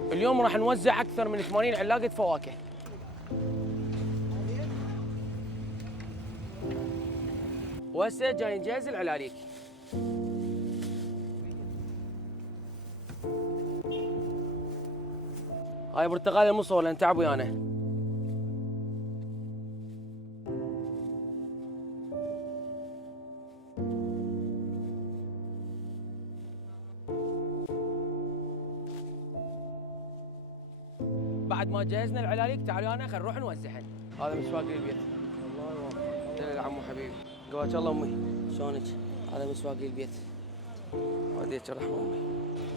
اليوم راح نوزع اكثر من 80 علاقه فواكه. وهسه جاي نجهز العلاليك. هاي برتقال المصور لان تعب ويانا. بعد ما جهزنا العلاليك تعالوا ويانا خلينا نروح نوزعهن. هذا مسواق للبيت. الله يوفقك. دلال عمو حبيبي. قواك الله امي. شلونك؟ هذا مسواق للبيت. وديك الرحمه امي.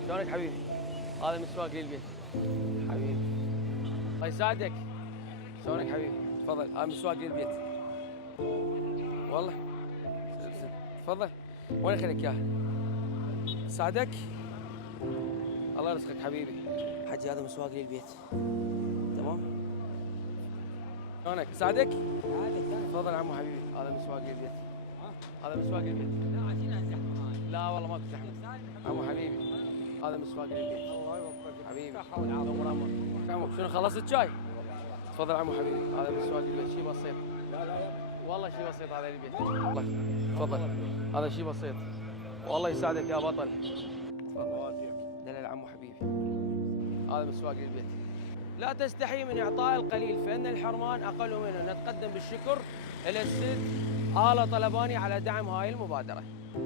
شلونك حبيبي؟ هذا مسواق للبيت. حبيبي. الله يساعدك. شلونك حبيبي؟ تفضل هذا مسواق للبيت. والله. تفضل. وين اخليك اياه؟ ساعدك؟ الله يرزقك حبيبي. حجي هذا مسواق للبيت. تمام؟ شلونك؟ ساعدك؟ تفضل عمو حبيبي هذا مسواق للبيت. هذا مسواق للبيت. لا عشان الزحمه. لا والله ماكو زحمه. عمو حبيبي هذا مسواق للبيت. الله يوفقك حبيبي. عمو شنو خلصت شاي؟ تفضل عمو حبيبي هذا مسواق للبيت شيء بسيط. لا والله شيء بسيط هذا للبيت. والله تفضل هذا شيء بسيط. والله يساعدك يا بطل. تفضل. دلال عمو حبيبي. هذا مسواق للبيت. لا تستحي من إعطاء القليل فإن الحرمان أقل منه. نتقدم بالشكر إلى السيد آلا طلباني على دعم هاي المبادرة.